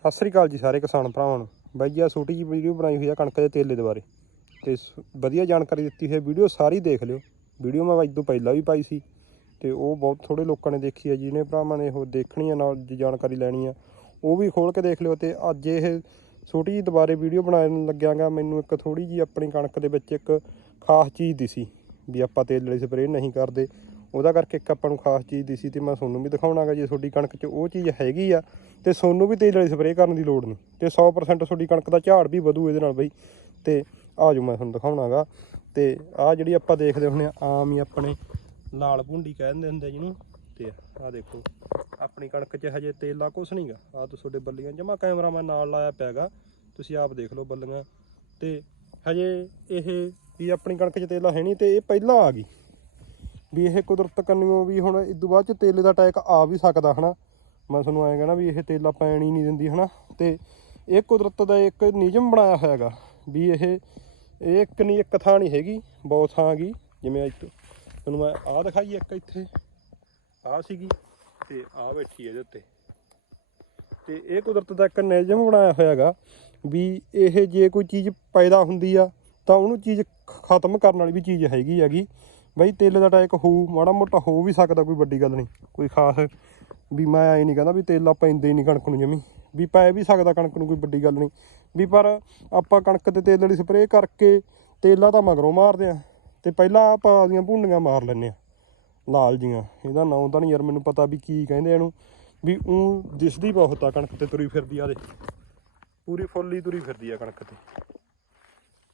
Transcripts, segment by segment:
ਸਤਿ ਸ੍ਰੀ ਅਕਾਲ ਜੀ ਸਾਰੇ ਕਿਸਾਨ ਭਰਾਵਾਂ ਨੂੰ। ਬਾਈ ਜੀ ਆ ਛੋਟੀ ਜੀ ਵੀਡੀਓ ਬਣਾਈ ਹੋਈ ਆ ਕਣਕ ਦੇ ਤੇਲੇ ਦੇ ਬਾਰੇ। ਤੇ ਸ- ਵਧੀਆ ਜਾਣਕਾਰੀ ਦਿੱਤੀ ਹੋਈ ਹੈ ਵੀਡੀਓ ਸਾਰੀ ਦੇਖ ਲਿਓ। ਵੀਡੀਓ ਮੈਂ ਅੱਜ ਤੋਂ ਪਹਿਲਾਂ ਵੀ ਪਾਈ ਸੀ। ਤੇ ਉਹ ਬਹੁਤ ਥੋੜੇ ਲੋਕਾਂ ਨੇ ਦੇਖੀ ਹੈ ਜਿਹਨੇ ਭਰਾਵਾਂ ਨੇ ਉਹ ਦੇਖਣੀ ਆ, ਨਾਲ ਦੀ ਜਾਣਕਾਰੀ ਲੈਣੀ ਆ, ਉਹ ਵੀ ਖੋਲ ਕੇ ਦੇਖ ਲਿਓ। ਤੇ ਅੱਜ ਇਹ ਛੋਟੀ ਜੀ ਦੁਬਾਰੇ ਵੀਡੀਓ ਬਣਾਉਣ ਲੱਗਿਆਗਾ। ਮੈਨੂੰ ਇੱਕ ਥੋੜੀ ਜੀ ਆਪਣੀ ਕਣਕ ਦੇ ਵਿੱਚ ਇੱਕ ਖਾਸ ਚੀਜ਼ ਦਿਸੀ, ਵੀ ਆਪਾਂ ਤੇਲ ਵਾਲੀ ਸਪਰੇਅ ਨਹੀਂ ਕਰਦੇ। ਉਹਦਾ ਕਰਕੇ ਇੱਕ ਆਪਾਂ ਨੂੰ ਖਾਸ ਚੀਜ਼ ਦਿਸੀ ਤੇ ਮੈਂ ਤੁਹਾਨੂੰ ਵੀ ਦਿਖਾਉਣਾਗਾ ਜੇ ਤੁਹਾਡੀ ਕਣਕ 'ਚ ਉਹ ਚੀਜ਼ ਹੈਗੀ ਆ, ਤੇ ਤੁਹਾਨੂੰ ਵੀ ਤੇਲ ਵਾਲੀ ਸਪਰੇਅ ਕਰਨ ਦੀ ਲੋੜ ਨਹੀਂ। ਤੇ 100% ਤੁਹਾਡੀ ਕਣਕ ਦਾ ਝਾੜ ਵੀ ਵਧੂ ਇਹਦੇ ਨਾਲ ਬਈ। ਤੇ ਆ ਜਾਓ ਮੈਂ ਤੁਹਾਨੂੰ ਦਿਖਾਉਣਾਗਾ। ਤੇ ਆ ਜਿਹੜੀ ਆਪਾਂ ਦੇਖਦੇ ਹੁੰਦੇ ਆ, ਆਮ ਹੀ ਆਪਣੇ ਲਾਲ ਭੁੰਡੀ ਕਹਿ ਦਿੰਦੇ ਹੁੰਦੇ ਜਿਹਨੂੰ। ਤੇ ਆ ਦੇਖੋ, ਆਪਣੀ ਕਣਕ 'ਚ ਹਜੇ ਤੇਲਾ ਕੁਛ ਨਹੀਂਗਾ ਆ ਤਾਂ ਤੁਹਾਡੇ ਬੱਲੀਆਂ ਜਮਾ ਕੈਮਰਾ ਮੈਂ ਨਾਲ ਲਾਇਆ ਪਿਆਗਾ। ਤੁਸੀਂ ਆਪ ਦੇਖ ਲਓ ਬੱਲੀਆਂ। ਤੇ ਹਜੇ ਇਹ ਵੀ ਆਪਣੀ ਕਣਕ 'ਚ ਤੇਲਾ ਹੈ ਨਹੀਂ ਤੇ ਇਹ ਪਹਿਲਾਂ ਆ ਗਈ। ਵੀ ਇਹ ਕੁਦਰਤ ਕੰਨਿਓ ਵੀ ਹੁਣ ਇਦੋਂ ਬਾਅਦ ਚ ਤੇਲੇ ਦਾ ਅਟੈਕ ਆ ਵੀ ਸਕਦਾ, ਹਨਾ? ਮੈਂ ਤੁਹਾਨੂੰ ਐਂ ਕਹਿਣਾ ਵੀ ਇਹ ਤੇਲਾ ਪੈਣ ਹੀ ਨਹੀਂ ਦਿੰਦੀ, ਹਨਾ? ਤੇ ਇਹ ਕੁਦਰਤ ਦਾ ਇੱਕ ਨਿਯਮ ਬਣਾਇਆ ਹੋਇਆਗਾ ਵੀ ਇਹ ਇਹ ਇੱਕ ਨਹੀਂ, ਇੱਕ ਥਾਂ ਨਹੀਂ ਹੈਗੀ, ਬਹੁਤ ਥਾਂ ਗਈ ਜਿਵੇਂ ਅੱਜ ਤੁਹਾਨੂੰ ਮੈਂ ਆਹ ਦਿਖਾਈ ਇੱਕ ਇੱਥੇ, ਆਹ ਸੀਗੀ ਤੇ ਆਹ ਬੈਠੀ ਇਹਦੇ ਉੱਤੇ। ਤੇ ਇਹ ਕੁਦਰਤ ਦਾ ਇੱਕ ਨਿਯਮ ਬਣਾਇਆ ਹੋਇਆਗਾ ਵੀ ਇਹ ਜੇ ਕੋਈ ਚੀਜ਼ ਪੈਦਾ ਹੁੰਦੀ ਆ ਤਾਂ ਉਹਨੂੰ ਚੀਜ਼ ਖਤਮ ਕਰਨ ਵਾਲੀ ਵੀ ਚੀਜ਼ ਹੈਗੀ ਹੈਗੀ। ਬਈ ਤੇਲ ਦਾ ਅਟੈਕ ਹੋਊ ਮਾੜਾ ਮੋਟਾ ਹੋ ਵੀ ਸਕਦਾ, ਕੋਈ ਵੱਡੀ ਗੱਲ ਨਹੀਂ। ਕੋਈ ਖਾਸ ਵੀ ਮੈਂ ਐ ਨਹੀਂ ਕਹਿੰਦਾ ਵੀ ਤੇਲਾ ਪੈਂਦੇ ਹੀ ਨਹੀਂ ਕਣਕ ਨੂੰ ਜਮੀ। ਵੀ ਪੈ ਵੀ ਸਕਦਾ ਕਣਕ ਨੂੰ, ਕੋਈ ਵੱਡੀ ਗੱਲ ਨਹੀਂ। ਵੀ ਪਰ ਆਪਾਂ ਕਣਕ ਤੇ ਤੇਲ ਵਾਲੀ ਸਪਰੇਅ ਕਰਕੇ ਤੇਲਾ ਤਾਂ ਮਗਰੋਂ ਮਾਰਦੇ ਆ। ਤੇ ਪਹਿਲਾਂ ਆਪਾਂ ਆਪਦੀਆਂ ਭੁੰਡੀਆਂ ਮਾਰ ਲੈਂਦੇ ਆ, ਲਾਲ ਜੀਆਂ। ਇਹਦਾ ਨਾਂ ਤਾਂ ਨਹੀਂ ਯਾਰ ਮੈਨੂੰ ਪਤਾ ਵੀ ਕੀ ਕਹਿੰਦੇ ਇਹਨੂੰ। ਵੀ ਉਹ ਦਿਸਦੀ ਬਹੁਤ ਆ ਕਣਕ ਤੇ ਤੁਰੀ ਫਿਰਦੀ ਆ ਦੇ ਪੂਰੀ ਫੁੱਲੀ ਤੁਰੀ ਫਿਰਦੀ ਆ ਕਣਕ ਤੇ।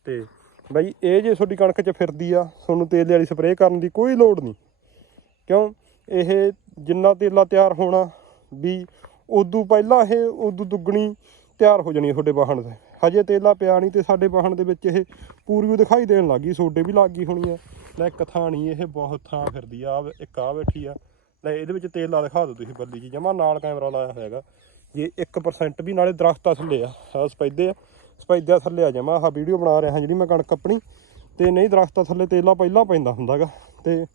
ਤੇ ਬਾਈ ਇਹ ਜੇ ਤੁਹਾਡੀ ਕਣਕ 'ਚ ਫਿਰਦੀ ਆ, ਤੁਹਾਨੂੰ ਤੇਲ ਵਾਲੀ ਸਪਰੇਅ ਕਰਨ ਦੀ ਕੋਈ ਲੋੜ ਨਹੀਂ। ਕਿਉਂ? ਇਹ ਜਿੰਨਾ ਤੇਲਾ ਤਿਆਰ ਹੋਣਾ ਵੀ ਉਦੋਂ ਪਹਿਲਾਂ ਇਹ ਉਦੋਂ ਦੁੱਗਣੀ ਤਿਆਰ ਹੋ ਜਾਣੀ ਤੁਹਾਡੇ ਵਾਹਣ ਤੇ। ਹਜੇ ਤੇਲਾ ਪਿਆ ਨਹੀਂ ਤੇ ਸਾਡੇ ਵਾਹਣ ਦੇ ਵਿੱਚ ਇਹ ਪੂਰੀ ਦਿਖਾਈ ਦੇਣ ਲੱਗੀ ਸੋਡੇ ਵੀ ਲੱਗ ਗਈ ਹੋਣੀ ਆ। ਲੈ ਇੱਕ ਥਾਂ ਨਹੀਂ, ਇਹ ਬਹੁਤ ਥਾਂ ਫਿਰਦੀ ਆ, ਆਹ ਇੱਕ ਆ ਬੈਠੀ ਆ। ਲੈ ਇਹਦੇ ਵਿੱਚ ਤੇਲਾ ਦਿਖਾ ਦਿਓ ਤੁਸੀਂ ਬੱਲੀ ਜੀ, ਜਮਾ ਨਾਲ ਕੈਮਰਾ ਲਾਇਆ ਹੋਇਆਗਾ ਜੇ 1% ਵੀ ਨਾਲੇ ਦਰਖਤਾਂ ਥੱਲੇ ਆ, ਆਹ ਸਪੈਦੇ ਆ। ਸਪੈਦਿਆਂ ਥੱਲੇ ਆ ਜਾਵਾਂ। ਆਹ ਵੀਡੀਓ ਬਣਾ ਰਿਹਾ ਜਿਹੜੀ ਮੈਂ ਕਣਕ ਆਪਣੀ। ਤੇ ਨਹੀਂ ਦਰਖਤਾਂ ਥੱਲੇ ਤੇਲਾ ਪਹਿਲਾਂ ਪੈਂਦਾ ਹੁੰਦਾਗਾ। ਤੇ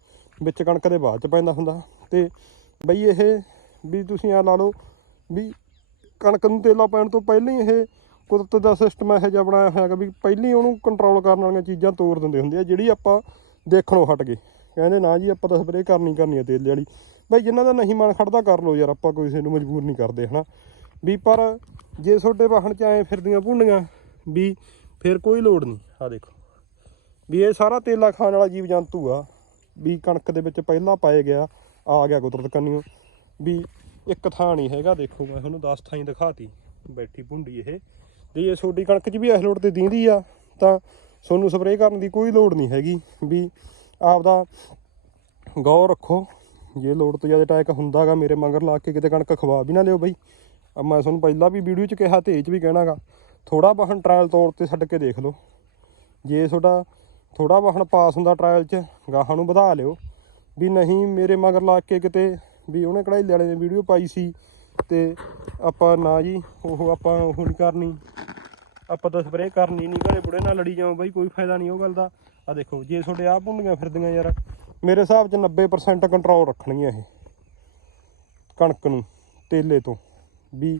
ਵਿੱਚ ਕਣਕ ਦੇ ਬਾਅਦ ਚ ਪੈਂਦਾ ਹੁੰਦਾ। ਤੇ ਬਈ ਇਹ ਵੀ ਤੁਸੀਂ ਆ ਲਾ ਲਓ ਵੀ ਕਣਕ ਨੂੰ ਤੇਲਾ ਪੈਣ ਤੋਂ ਪਹਿਲਾਂ ਹੀ ਇਹ ਕੁਦਰਤ ਦਾ ਸਿਸਟਮ ਇਹੋ ਜਿਹਾ ਬਣਾਇਆ ਹੈਗਾ ਵੀ ਪਹਿਲਾਂ ਹੀ ਉਹਨੂੰ ਕੰਟਰੋਲ ਕਰਨ ਵਾਲੀਆਂ ਚੀਜ਼ਾਂ ਤੋੜ ਦਿੰਦੇ ਹੁੰਦੇ ਆ, ਜਿਹੜੀ ਆਪਾਂ ਦੇਖਣੋਂ ਹਟ ਗਏ। ਕਹਿੰਦੇ ਨਾ ਜੀ ਆਪਾਂ ਤਾਂ ਸਪਰੇਅ ਕਰਨੀ ਕਰਨੀ ਆ ਤੇਲ ਵਾਲੀ। ਬਈ ਜਿਨ੍ਹਾਂ ਦਾ ਨਹੀਂ ਮਨ ਖੜਦਾ ਕਰ ਲਓ ਯਾਰ, ਆਪਾਂ ਕੋਈ ਕਿਸੇ ਨੂੰ ਮਜਬੂਰ ਨਹੀਂ ਕਰਦੇ, ਹਨਾ? ਵੀ ਪਰ ਜੇ ਤੁਹਾਡੇ ਵਾਹਣ ਚ ਐ ਫਿਰਦੀਆਂ ਭੁੰਡੀਆਂ, ਵੀ ਫਿਰ ਕੋਈ ਲੋੜ ਨਹੀਂ। ਆ ਦੇਖੋ। ਵੀ ਇਹ ਸਾਰਾ ਤੇਲਾ ਖਾਣ ਵਾਲਾ ਜੀਵ ਜੰਤੂ ਆ। ਵੀ ਕਣਕ ਦੇ ਵਿੱਚ ਪਹਿਲਾਂ ਪਾਏ ਗਿਆ, ਆ ਗਿਆ ਕੁਦਰਤ ਕੰਨਿਓ। ਵੀ ਇੱਕ ਥਾਂ ਨਹੀਂ ਹੈਗਾ, ਦੇਖੋ ਮੈਂ ਤੁਹਾਨੂੰ 10 ਥਾਂ ਹੀ ਦਿਖਾਤੀ, ਬੈਠੀ ਭੁੰਡੀ ਇਹ। ਜੇ ਇਹ ਤੁਹਾਡੀ ਕਣਕ 'ਚ ਵੀ ਇਸ ਲੋੜ ਤੇ ਦੀਂਦੀ ਆ, ਤਾਂ ਤੁਹਾਨੂੰ ਸਪਰੇਅ ਕਰਨ ਦੀ ਕੋਈ ਲੋੜ ਨਹੀਂ ਹੈਗੀ। ਵੀ ਆਪਦਾ ਗੌਰ ਰੱਖੋ, ਜੇ ਲੋੜ ਤੋਂ ਜ਼ਿਆਦਾ ਅਟੈਕ ਹੁੰਦਾਗਾ ਮੇਰੇ ਮੰਗਰ ਲਾ ਕੇ ਕਿਤੇ ਕਣਕ ਖਵਾ ਵੀ ਨਾ ਲਿਓ ਬਈ। ਮੈਂ ਤੁਹਾਨੂੰ ਪਹਿਲਾਂ ਵੀ ਵੀਡੀਓ 'ਚ ਕਿਹਾ, ਤੇ ਇਹ 'ਚ ਵੀ ਕਹਿਣਾਗਾ ਥੋੜਾ ਵਾਹਨ ਟ੍ਰਾਇਲ ਤੌਰ ਤੇ ਛੱਡ ਕੇ ਦੇਖ ਲਓ। ਜੇ ਤੁਹਾਡਾ ਥੋੜਾ ਵਾਹਨ ਪਾਸ ਹੁੰਦਾ ਟ੍ਰਾਇਲ 'ਚ, ਗਾਹਾਂ ਨੂੰ ਵਧਾ ਲਿਓ। ਵੀ ਨਹੀਂ, ਮੇਰੇ ਮਗਰ ਲੱਗ ਕੇ ਕਿਤੇ ਵੀ ਉਹਨੇ ਕਢਾਈ ਵਾਲੇ ਨੇ ਵੀਡੀਓ ਪਾਈ ਸੀ, ਤੇ ਆਪਾਂ ਨਾ ਜੀ, ਉਹ ਆਪਾਂ ਉਹ ਨਹੀਂ ਕਰਨੀ। ਆਪਾਂ ਤਾਂ ਸਪਰੇਅ ਕਰਨੀ ਨਹੀਂ ਘਰੇ ਬੁੜੇ ਨਾਲ ਲੜੀ ਜਾਓ, ਬਾਈ ਕੋਈ ਫਾਇਦਾ ਨਹੀਂ ਉਹ ਗੱਲ ਦਾ। ਆ ਦੇਖੋ, ਜੇ ਤੁਹਾਡੇ ਆਹ ਭੁੰਡੀਆਂ ਫਿਰਦੀਆਂ ਯਾਰ, ਮੇਰੇ ਹਿਸਾਬ 'ਚ 90% ਕੰਟਰੋਲ ਰੱਖਣਗੀਆਂ ਇਹ, ਕਣਕ ਨੂੰ, ਤੇਲੇ ਤੋਂ। ਵੀ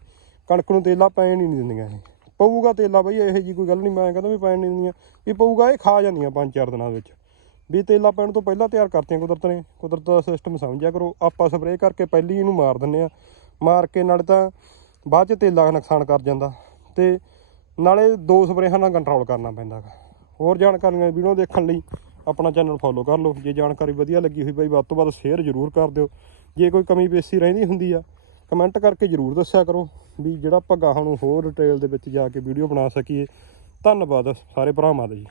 ਕਣਕ ਨੂੰ ਤੇਲਾ ਪੈਣ ਹੀ ਨਹੀਂ ਦਿੰਦੀਆਂ ਇਹ। ਪਊਗਾ ਤੇਲਾ ਬਈ, ਇਹੋ ਜੀ ਕੋਈ ਗੱਲ ਨਹੀਂ, ਮੈਂ ਕਹਿੰਦਾ ਵੀ ਪੈਣ ਨਹੀਂ ਦਿੰਦੀਆਂ। ਵੀ ਪਊਗਾ ਇਹ ਖਾ ਜਾਂਦੀਆਂ ਪੰਜ ਚਾਰ ਦਿਨਾਂ ਵਿੱਚ। ਵੀ ਤੇਲਾ ਪੈਣ ਤੋਂ ਪਹਿਲਾਂ ਤਿਆਰ ਕਰਤੀਆਂ ਕੁਦਰਤ ਨੇ। ਕੁਦਰਤ ਦਾ ਸਿਸਟਮ ਸਮਝਿਆ ਕਰੋ। ਆਪਾਂ ਸਪਰੇਅ ਕਰਕੇ ਪਹਿਲੀ ਇਹਨੂੰ ਮਾਰ ਦਿੰਨੇ ਆ ਮਾਰ ਕੇ ਨਾਲੇ ਤਾਂ ਬਾਅਦ ਚ ਤੇਲਾ ਨੁਕਸਾਨ ਕਰ ਜਾਂਦਾ। ਤੇ ਨਾਲੇ ਦੋ ਸਪਰੇਹਾਂ ਨਾਲ ਕੰਟਰੋਲ ਕਰਨਾ ਪੈਂਦਾ ਗਾ ਹੋਰ ਜਾਣਕਾਰੀਆਂ ਵੀਡੀਓ ਦੇਖਣ ਲਈ ਆਪਣਾ ਚੈਨਲ ਫੋਲੋ ਕਰ ਲਓ। ਜੇ ਜਾਣਕਾਰੀ ਵਧੀਆ ਲੱਗੀ ਹੋਈ ਬਾਈ, ਵੱਧ ਤੋਂ ਵੱਧ ਸ਼ੇਅਰ ਜ਼ਰੂਰ ਕਰ ਦਿਓ। ਜੇ ਕੋਈ ਕਮੀ ਪੇਸ਼ੀ ਰਹਿੰਦੀ ਹੁੰਦੀ ਆ ਕਮੈਂਟ ਕਰਕੇ ਜ਼ਰੂਰ ਦੱਸਿਆ ਕਰੋ ਵੀ ਜਿਹੜਾ ਆਪਾਂ ਗਾਹਾਂ ਨੂੰ ਹੋਰ ਡਿਟੇਲ ਦੇ ਵਿੱਚ ਜਾ ਕੇ ਵੀਡੀਓ ਬਣਾ ਸਕੀਏ। ਧੰਨਵਾਦ ਸਾਰੇ ਭਰਾਵਾਂ ਦਾ ਜੀ।